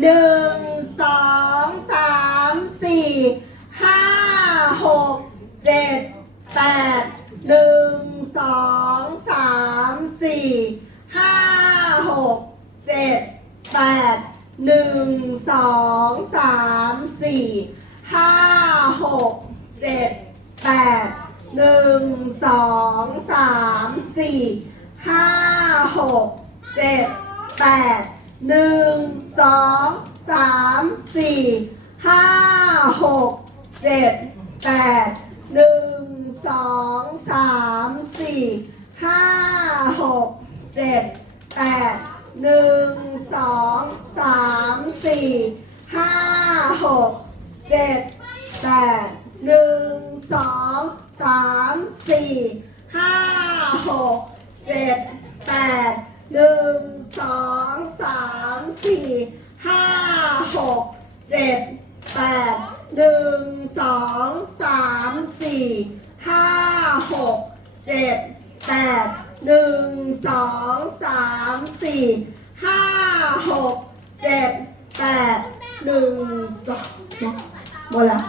หนึ่งสองสามสี่ห้าหกเจ็ดแปดหนึ่งสองสามสี่ห้าหกเจ็ดแปดหนึ่งสองสามสี่ห้าหกเจ็ดแปดหนึ่งสองสามสี่ห้าหกเจ็ดแปด หนึ่งสองสามสี่ห้าหกเจ็ดแปดหนึ่งสองสามสี่ห้าหกเจ็ดแปดหนึ่งสองสามสี่ห้าหกเจ็ดแปดหนึ่งสองสามสี่ห้าหกเจ็ดแปดหนึ่งสองสาม สี่ห้าหกเจ็ดแปดหนึ่งสองสามสี่ห้าหกเจ็ดแปดหนึ่งสองสามสี่ห้าหกเจ็ดแปดหนึ่งสองหมดละ